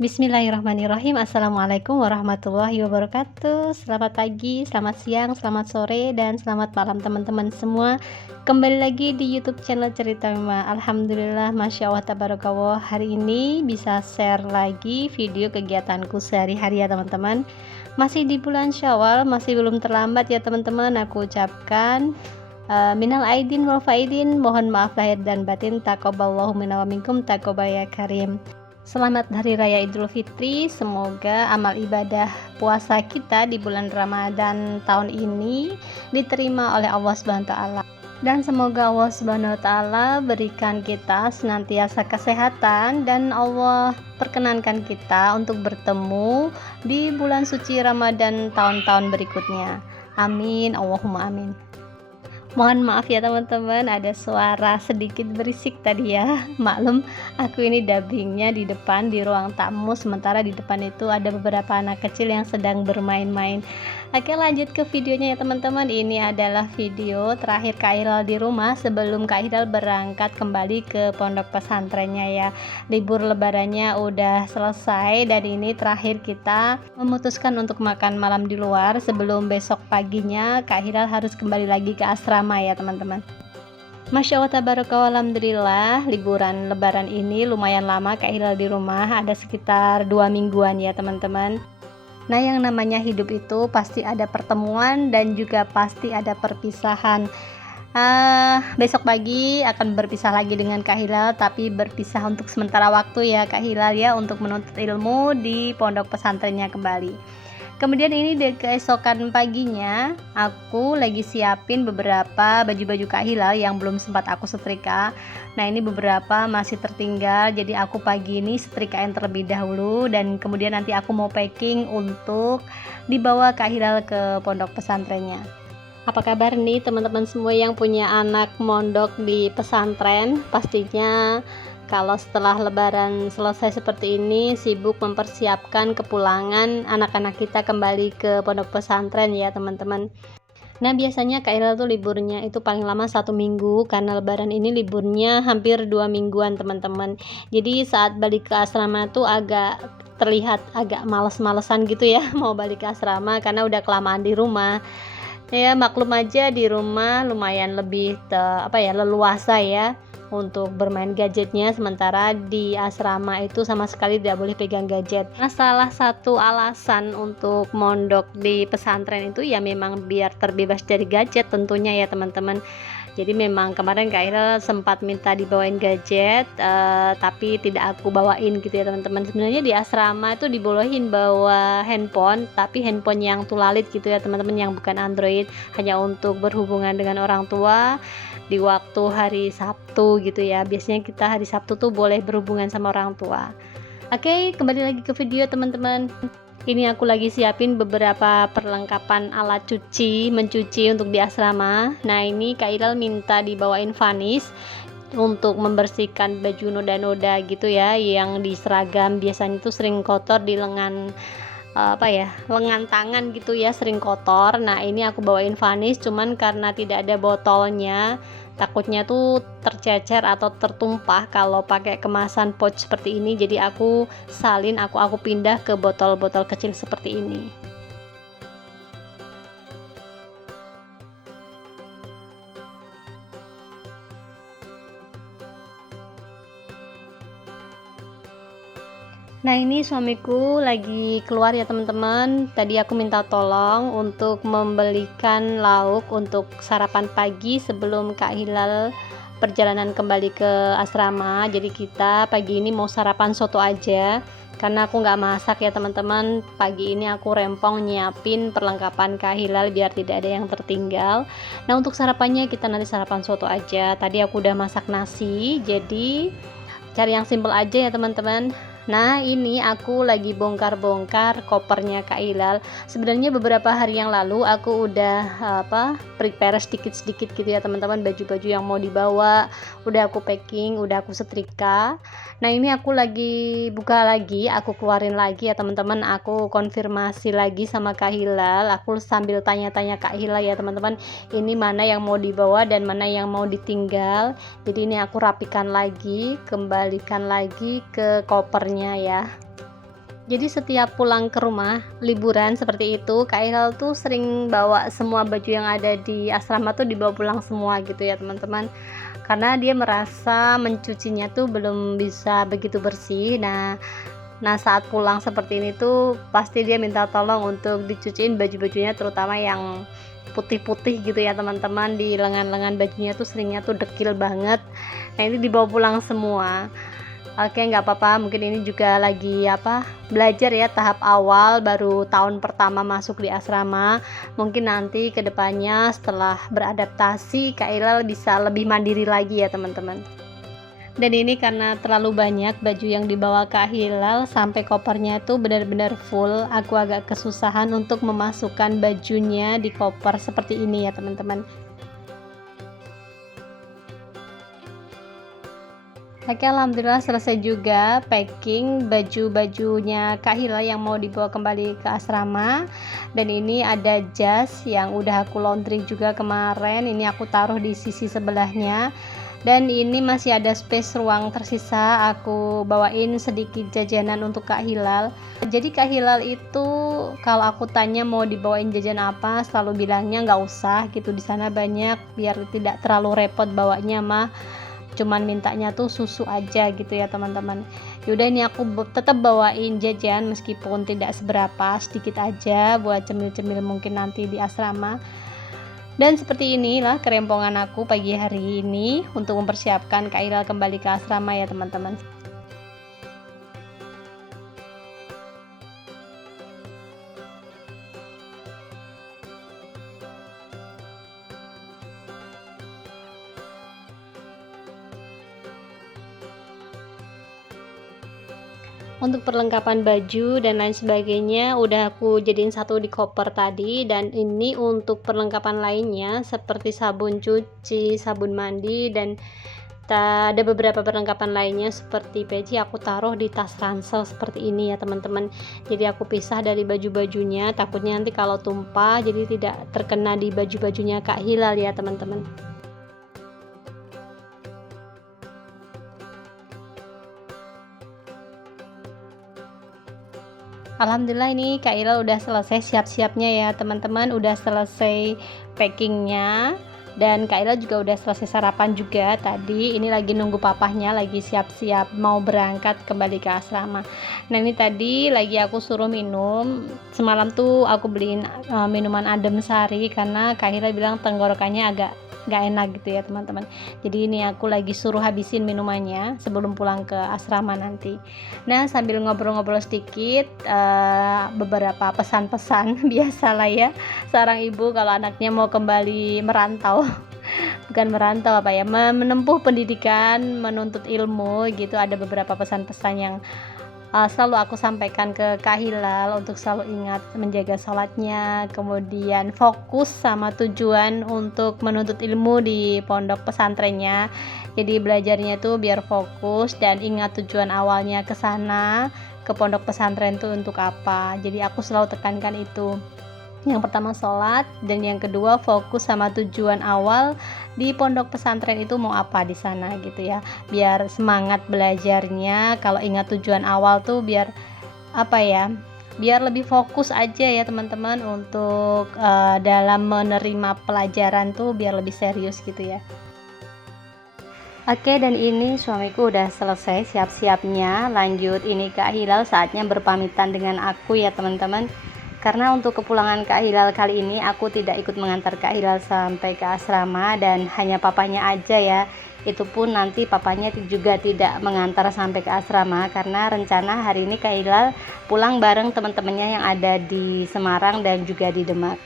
Bismillahirrahmanirrahim. Assalamualaikum warahmatullahi wabarakatuh. Selamat pagi, selamat siang, selamat sore, dan selamat malam teman-teman semua. Kembali lagi di YouTube channel Cerita Mima. Alhamdulillah, Masya Allah, tabarakallah. Hari ini bisa share lagi video kegiatanku sehari-hari ya teman-teman. Masih di bulan Syawal, masih belum terlambat ya teman-teman. Aku ucapkan minal aidin wal faidin, mohon maaf lahir dan batin. Taqabbalallahu minna wa minkum, taqabbal ya karim. Selamat Hari Raya Idul Fitri. Semoga amal ibadah puasa kita di bulan Ramadan tahun ini diterima oleh Allah Subhanahu wa taala. Dan semoga Allah Subhanahu wa taala berikan kita senantiasa kesehatan dan Allah perkenankan kita untuk bertemu di bulan suci Ramadan tahun-tahun berikutnya. Amin, Allahumma amin. Mohon maaf ya teman-teman, ada suara sedikit berisik tadi ya. Maklum, aku ini dubbingnya di depan di ruang tamu, sementara di depan itu ada beberapa anak kecil yang sedang bermain-main. Oke, lanjut ke videonya ya teman-teman. Ini adalah video terakhir Kak Hilal di rumah sebelum Kak Hilal berangkat kembali ke pondok pesantrennya ya. Libur lebarannya udah selesai dan ini terakhir kita memutuskan untuk makan malam di luar sebelum besok paginya Kak Hilal harus kembali lagi ke asrama ya teman-teman. Masya Allah, tabarakallah, alhamdulillah, liburan lebaran ini lumayan lama Kak Hilal di rumah, ada sekitar 2 mingguan ya teman-teman. Nah, yang namanya hidup itu pasti ada pertemuan dan juga pasti ada perpisahan. Besok pagi akan berpisah lagi dengan Kak Hilal, tapi berpisah untuk sementara waktu ya Kak Hilal ya, untuk menuntut ilmu di pondok pesantrennya kembali. Kemudian ini di keesokan paginya aku lagi siapin beberapa baju-baju Kak Hilal yang belum sempat aku setrika. Nah, ini beberapa masih tertinggal, jadi aku pagi ini setrikain terlebih dahulu dan kemudian nanti aku mau packing untuk dibawa Kak Hilal ke pondok pesantrennya. Apa kabar nih teman-teman semua yang punya anak mondok di pesantren? Pastinya kalau setelah lebaran selesai seperti ini sibuk mempersiapkan kepulangan anak-anak kita kembali ke pondok pesantren ya teman-teman. Nah, biasanya Kak Hilal tuh liburnya itu paling lama 1 minggu, karena lebaran ini liburnya hampir 2 mingguan teman-teman. Jadi saat balik ke asrama tuh agak terlihat agak males-malesan gitu ya mau balik ke asrama karena udah kelamaan di rumah. Ya, maklum aja di rumah lumayan lebih leluasa ya untuk bermain gadgetnya, sementara di asrama itu sama sekali tidak boleh pegang gadget. Nah, salah satu alasan untuk mondok di pesantren itu ya memang biar terbebas dari gadget tentunya ya teman-teman. Jadi memang kemarin Kak Hilal sempat minta dibawain gadget, tapi tidak aku bawain gitu ya teman-teman. Sebenarnya di asrama itu dibolehin bawa handphone, tapi handphone yang tulalit gitu ya teman-teman, yang bukan Android, hanya untuk berhubungan dengan orang tua di waktu hari Sabtu gitu ya. Biasanya kita hari Sabtu tuh boleh berhubungan sama orang tua. Oke, kembali lagi ke video teman-teman. Ini aku lagi siapin beberapa perlengkapan alat mencuci untuk di asrama. Nah, ini Kak Hilal minta dibawain vanis untuk membersihkan baju noda-noda gitu ya, yang di seragam biasanya tuh sering kotor di lengan lengan tangan gitu ya, sering kotor. Nah, ini aku bawain vanis, cuman karena tidak ada botolnya, takutnya tuh tercecer atau tertumpah kalau pakai kemasan pouch seperti ini, jadi aku salin, aku pindah ke botol-botol kecil seperti ini. Nah, ini suamiku lagi keluar ya teman-teman. Tadi aku minta tolong untuk membelikan lauk untuk sarapan pagi sebelum Kak Hilal perjalanan kembali ke asrama. Jadi kita pagi ini mau sarapan soto aja, karena aku nggak masak ya teman-teman. Pagi ini aku rempong nyiapin perlengkapan Kak Hilal biar tidak ada yang tertinggal. Nah, untuk sarapannya kita nanti sarapan soto aja. Tadi aku udah masak nasi, jadi cari yang simple aja ya teman-teman. Nah, ini aku lagi bongkar-bongkar kopernya Kak Hilal. Sebenarnya beberapa hari yang lalu aku udah prepare sedikit-sedikit gitu ya teman-teman, baju-baju yang mau dibawa, udah aku packing, udah aku setrika. Nah, ini aku lagi buka lagi, aku keluarin lagi ya teman-teman, aku konfirmasi lagi sama Kak Hilal. Aku sambil tanya-tanya Kak Hilal ya teman-teman, ini mana yang mau dibawa dan mana yang mau ditinggal. Jadi ini aku rapikan lagi, kembalikan lagi ke kopernya ya. Jadi setiap pulang ke rumah liburan seperti itu, Kak Hilal tuh sering bawa semua baju yang ada di asrama tuh dibawa pulang semua gitu ya teman-teman, karena dia merasa mencucinya tuh belum bisa begitu bersih. Nah saat pulang seperti ini tuh pasti dia minta tolong untuk dicuciin baju-bajunya, terutama yang putih-putih gitu ya teman-teman, di lengan-lengan bajunya tuh seringnya tuh dekil banget. Nah ini dibawa pulang semua. Oke, nggak apa-apa, mungkin ini juga lagi belajar ya, tahap awal, baru tahun pertama masuk di asrama. Mungkin nanti kedepannya setelah beradaptasi Kak Ilal bisa lebih mandiri lagi ya teman-teman. Dan ini karena terlalu banyak baju yang dibawa Kak Hilal sampai kopernya itu benar-benar full, aku agak kesusahan untuk memasukkan bajunya di koper seperti ini ya teman-teman. Oke, alhamdulillah selesai juga packing baju-bajunya Kak Hila yang mau dibawa kembali ke asrama. Dan ini ada jas yang udah aku laundry juga kemarin, ini aku taruh di sisi sebelahnya. Dan ini masih ada space ruang tersisa, aku bawain sedikit jajanan untuk Kak Hilal. Jadi Kak Hilal itu kalau aku tanya mau dibawain jajan apa, selalu bilangnya nggak usah gitu, di sana banyak, biar tidak terlalu repot bawanya mah. Cuman mintanya tuh susu aja gitu ya teman-teman. Yaudah, ini aku tetap bawain jajan meskipun tidak seberapa, sedikit aja buat cemil-cemil mungkin nanti di asrama. Dan seperti inilah kerempongan aku pagi hari ini untuk mempersiapkan Kak Ilal kembali ke asrama ya teman-teman. Untuk perlengkapan baju dan lain sebagainya udah aku jadiin satu di koper tadi, dan ini untuk perlengkapan lainnya seperti sabun cuci, sabun mandi, dan ada beberapa perlengkapan lainnya seperti peci aku taruh di tas ransel seperti ini ya teman-teman. Jadi aku pisah dari baju-bajunya, takutnya nanti kalau tumpah jadi tidak terkena di baju-bajunya Kak Hilal ya teman-teman. Alhamdulillah ini Kak Ila udah selesai siap-siapnya ya teman-teman, udah selesai packingnya, dan Kak Ila juga udah selesai sarapan juga tadi. Ini lagi nunggu papahnya, lagi siap-siap mau berangkat kembali ke asrama. Nah ini tadi lagi aku suruh minum, semalam tuh aku beliin minuman adem sari karena Kak Ila bilang tenggorokannya agak nggak enak gitu ya teman-teman. Jadi ini aku lagi suruh habisin minumannya sebelum pulang ke asrama nanti. Nah sambil ngobrol-ngobrol sedikit, beberapa pesan-pesan biasalah ya seorang ibu kalau anaknya mau kembali merantau bukan merantau menempuh pendidikan, menuntut ilmu gitu. Ada beberapa pesan-pesan yang selalu aku sampaikan ke Kak Hilal untuk selalu ingat menjaga sholatnya, kemudian fokus sama tujuan untuk menuntut ilmu di pondok pesantrennya. Jadi belajarnya tuh biar fokus dan ingat tujuan awalnya ke sana, ke pondok pesantren tuh untuk apa. Jadi aku selalu tekankan itu. Yang pertama sholat, dan yang kedua fokus sama tujuan awal di pondok pesantren itu mau apa di sana gitu ya, biar semangat belajarnya. Kalau ingat tujuan awal tuh biar biar lebih fokus aja ya teman-teman untuk dalam menerima pelajaran tuh biar lebih serius gitu ya. Oke, dan ini suamiku udah selesai siap-siapnya, lanjut ini Kak Hilal saatnya berpamitan dengan aku ya teman-teman. Karena untuk kepulangan Kak Hilal kali ini aku tidak ikut mengantar Kak Hilal sampai ke asrama, dan hanya papanya aja ya. Itu pun nanti papanya juga tidak mengantar sampai ke asrama karena rencana hari ini Kak Hilal pulang bareng teman-temannya yang ada di Semarang dan juga di Demak.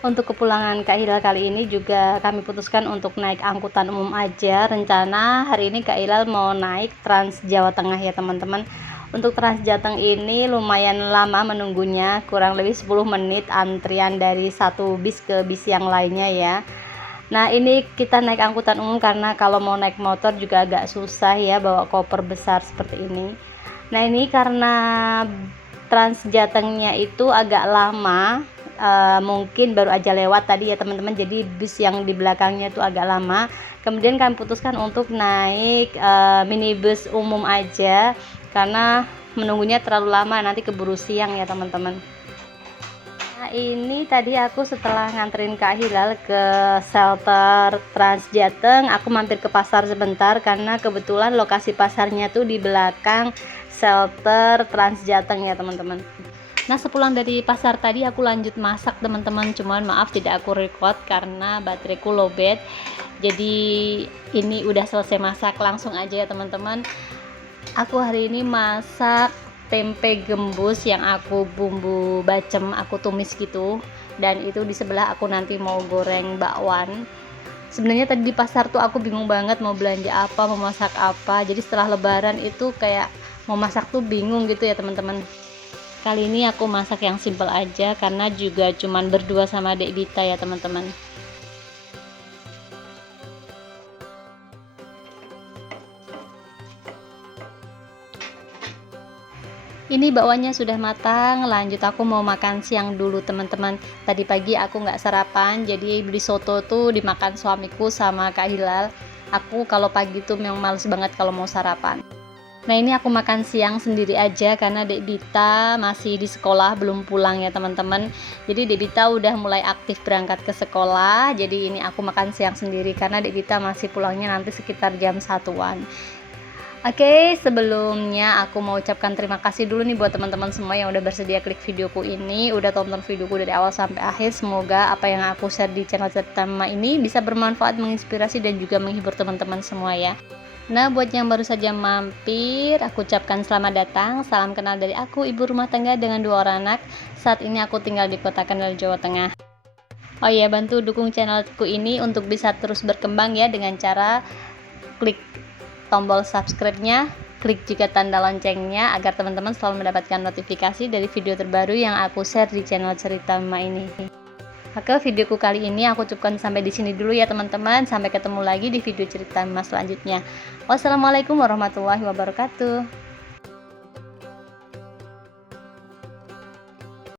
Untuk kepulangan Kak Hilal kali ini juga kami putuskan untuk naik angkutan umum aja. Rencana hari ini Kak Hilal mau naik Trans Jawa Tengah ya teman-teman. Untuk Trans Jateng ini lumayan lama menunggunya, kurang lebih 10 menit antrian dari satu bis ke bis yang lainnya ya. Nah ini kita naik angkutan umum karena kalau mau naik motor juga agak susah ya, bawa koper besar seperti ini. Nah ini karena Trans Jatengnya itu agak lama, mungkin baru aja lewat tadi ya teman-teman, jadi bis yang di belakangnya itu agak lama. Kemudian kami putuskan untuk naik minibus umum aja karena menunggunya terlalu lama, nanti keburu siang ya teman-teman. Nah ini tadi aku setelah nganterin Kak Hilal ke shelter Trans Jateng, aku mampir ke pasar sebentar karena kebetulan lokasi pasarnya tuh di belakang shelter Trans Jateng ya teman-teman. Nah sepulang dari pasar tadi aku lanjut masak teman-teman, cuman maaf tidak aku record karena bateraiku lowbat. Jadi ini udah selesai masak, langsung aja ya teman-teman. Aku hari ini masak tempe gembus yang aku bumbu bacem, aku tumis gitu, dan itu di sebelah aku nanti mau goreng bakwan. Sebenarnya tadi di pasar tuh aku bingung banget mau belanja apa, mau masak apa. Jadi setelah lebaran itu kayak mau masak tuh bingung gitu ya teman-teman. Kali ini aku masak yang simple aja karena juga cuman berdua sama Dek Dita ya teman-teman. Ini bakwannya sudah matang, lanjut aku mau makan siang dulu teman-teman. Tadi pagi aku nggak sarapan, jadi beli soto tuh dimakan suamiku sama Kak Hilal. Aku kalau pagi tuh memang males banget kalau mau sarapan. Nah ini aku makan siang sendiri aja karena Dek Dita masih di sekolah, belum pulang ya teman-teman. Jadi Dek Dita udah mulai aktif berangkat ke sekolah, jadi ini aku makan siang sendiri karena Dek Dita masih pulangnya nanti sekitar jam 1-an. Oke, sebelumnya aku mau ucapkan terima kasih dulu nih buat teman-teman semua yang udah bersedia klik videoku ini, udah tonton videoku dari awal sampai akhir. Semoga apa yang aku share di channel Cerita Mama ini bisa bermanfaat, menginspirasi, dan juga menghibur teman-teman semua ya. Nah, buat yang baru saja mampir, aku ucapkan selamat datang. Salam kenal dari aku, ibu rumah tangga dengan 2 orang anak. Saat ini aku tinggal di Kota Kendal, Jawa Tengah. Oh iya, bantu dukung channelku ini untuk bisa terus berkembang ya dengan cara klik tombol subscribe-nya, klik juga tanda loncengnya agar teman-teman selalu mendapatkan notifikasi dari video terbaru yang aku share di channel Cerita Mama ini. Oke, videoku kali ini aku cukupkan sampai di sini dulu ya teman-teman. Sampai ketemu lagi di video Cerita Mama selanjutnya. Wassalamualaikum warahmatullahi wabarakatuh.